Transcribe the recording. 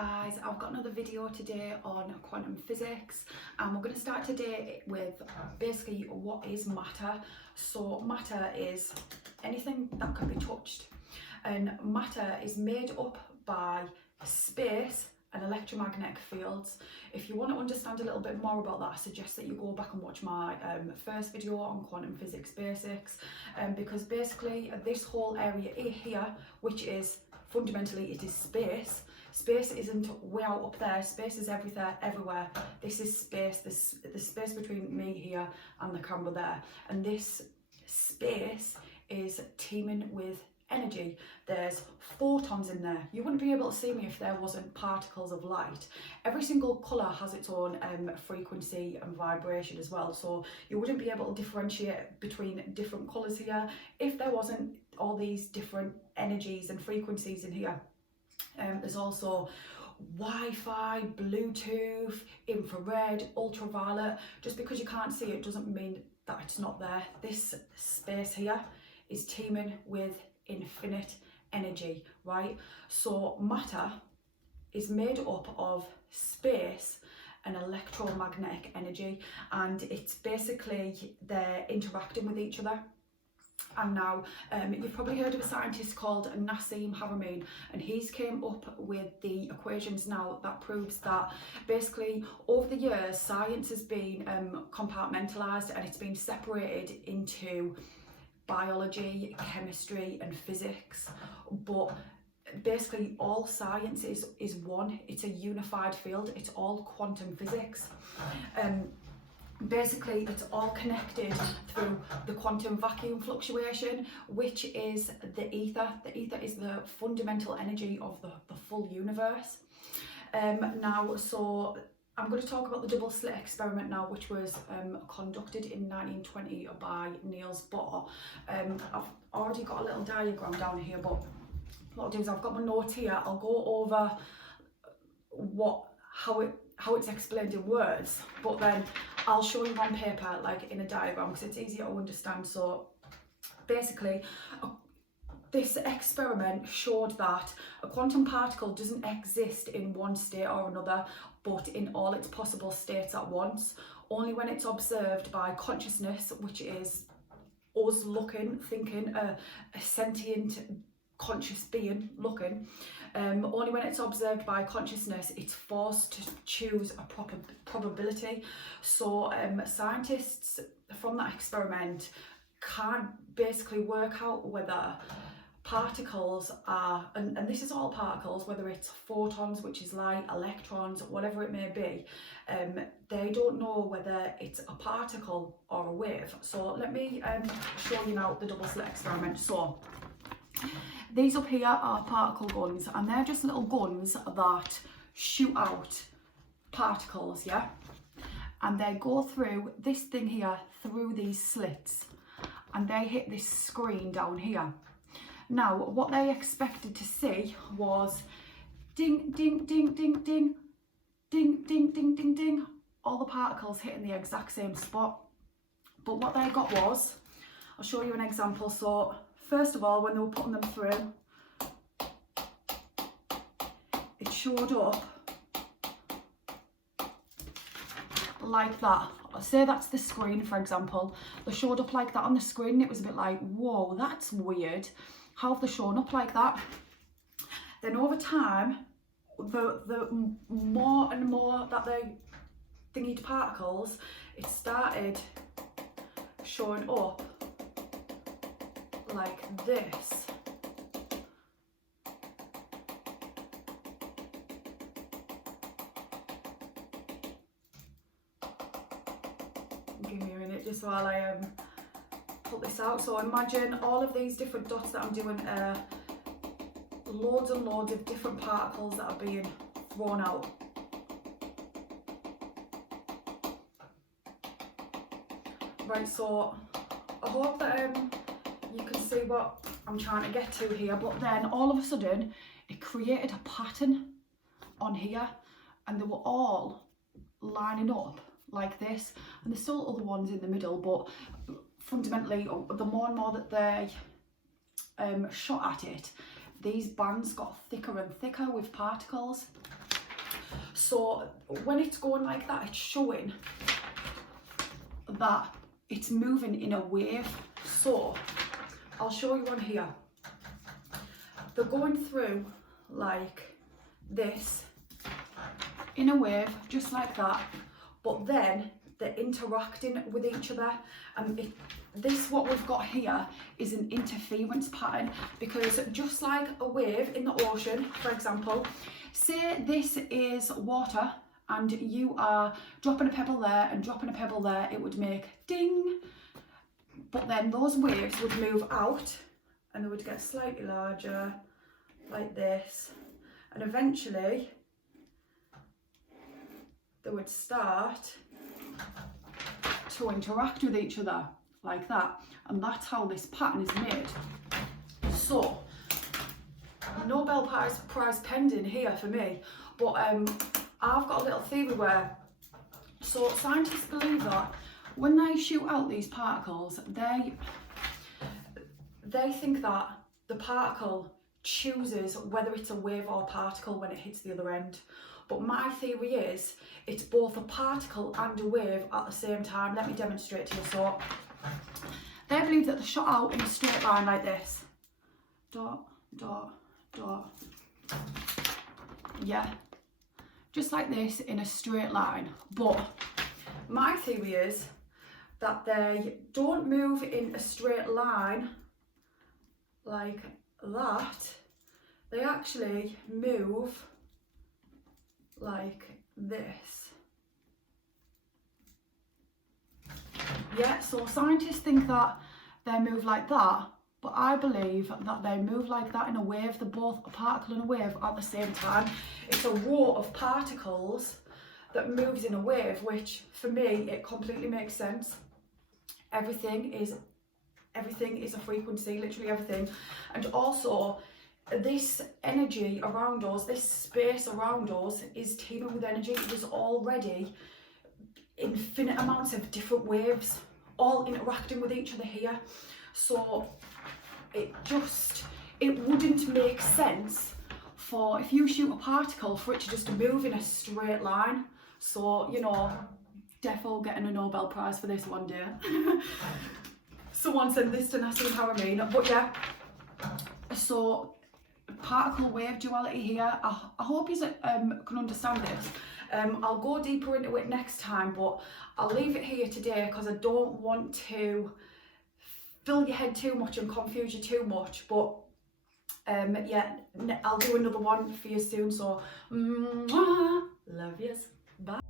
guys, I've got another video today on quantum physics, and we're going to start today with basically what is matter. So matter is anything that can be touched, and matter is made up by space and electromagnetic fields. If you want to understand a little bit more about that, I suggest that you go back and watch my first video on quantum physics basics, because basically this whole area here, which is fundamentally it is space. Space isn't way out up there, space is everywhere. This is space, the space between me here and the camera there. And this space is teeming with energy. There's photons in there. You wouldn't be able to see me if there wasn't particles of light. Every single colour has its own frequency and vibration as well, so you wouldn't be able to differentiate between different colours here if there wasn't all these different energies and frequencies in here. There's also Wi-Fi, Bluetooth, infrared, ultraviolet. Just because you can't see it doesn't mean that it's not there. This space here is teeming with infinite energy, right? So matter is made up of space and electromagnetic energy, and it's basically they're interacting with each other. And now you've probably heard of a scientist called Nassim Haramein, and he's came up with the equations now that proves that basically over the years science has been compartmentalized, and it's been separated into biology, chemistry and physics, but basically all science is one. It's a unified field. It's all quantum physics. Basically it's all connected through the quantum vacuum fluctuation, which is the ether. The ether is the fundamental energy of the full universe. Now, so I'm going to talk about the double slit experiment now, which was conducted in 1920 by Niels Bohr. I've already got a little diagram down here, but what I'll do is I've got my notes here. I'll go over how it's explained in words, but then I'll show you on paper, like in a diagram, because it's easier to understand. So basically, this experiment showed that a quantum particle doesn't exist in one state or another, but in all its possible states at once. Only when it's observed by consciousness, which is us looking, thinking, a sentient conscious being looking, only when it's observed by consciousness it's forced to choose a proper probability. So scientists from that experiment can't basically work out whether particles are, and this is all particles, whether it's photons, which is light, electrons, whatever it may be, they don't know whether it's a particle or a wave. So let me show you now the double slit experiment. So these up here are particle guns, and they're just little guns that shoot out particles, yeah? And they go through this thing here, through these slits, and they hit this screen down here. Now, what they expected to see was ding, ding, ding, ding, ding, ding, ding, ding, ding, ding, all the particles hitting the exact same spot. But what they got was, I'll show you an example. So first of all, when they were putting them through, it showed up like that. Say that's the screen, for example. They showed up like that on the screen, and it was a bit like, whoa, that's weird. How have they shown up like that? Then over time, the more and more that they thingied particles, it started showing up like this. Give me a minute just while I put this out. So imagine all of these different dots that I'm doing, loads and loads of different particles that are being thrown out. Right, so I hope that you can see what I'm trying to get to here, but then all of a sudden it created a pattern on here, and they were all lining up like this, and there's still other ones in the middle, but fundamentally the more and more that they shot at it, these bands got thicker and thicker with particles. So when it's going like that, it's showing that it's moving in a wave. So I'll show you one here. They're going through like this in a wave, just like that, but then they're interacting with each other. And what we've got here is an interference pattern, because just like a wave in the ocean, for example, say this is water and you are dropping a pebble there and dropping a pebble there, it would make ding, but then those waves would move out and they would get slightly larger like this, and eventually they would start to interact with each other like that, and that's how this pattern is made. So Nobel Prize pending here for me, but I've got a little theory where, so scientists believe that when they shoot out these particles, they think that the particle chooses whether it's a wave or a particle when it hits the other end. But my theory is it's both a particle and a wave at the same time. Let me demonstrate to you. So they believe that they're shot out in a straight line like this. Dot, dot, dot. Yeah, just like this in a straight line. But my theory is that they don't move in a straight line like that. They actually move like this. Yeah, so scientists think that they move like that, but I believe that they move like that in a wave. They're both a particle and a wave at the same time. It's a row of particles that moves in a wave, which for me, it completely makes sense. Everything is a frequency, literally everything. And also, this energy around us, this space around us is teeming with energy. There's already infinite amounts of different waves all interacting with each other here. So it wouldn't make sense for, if you shoot a particle, for it to just move in a straight line. So, you know, defo getting a Nobel Prize for this one day. Someone sent this to Nassim Haramein. But yeah, so particle wave duality here. I hope you can understand this. I'll go deeper into it next time, but I'll leave it here today because I don't want to fill your head too much and confuse you too much. But yeah, I'll do another one for you soon. So love yous. Bye.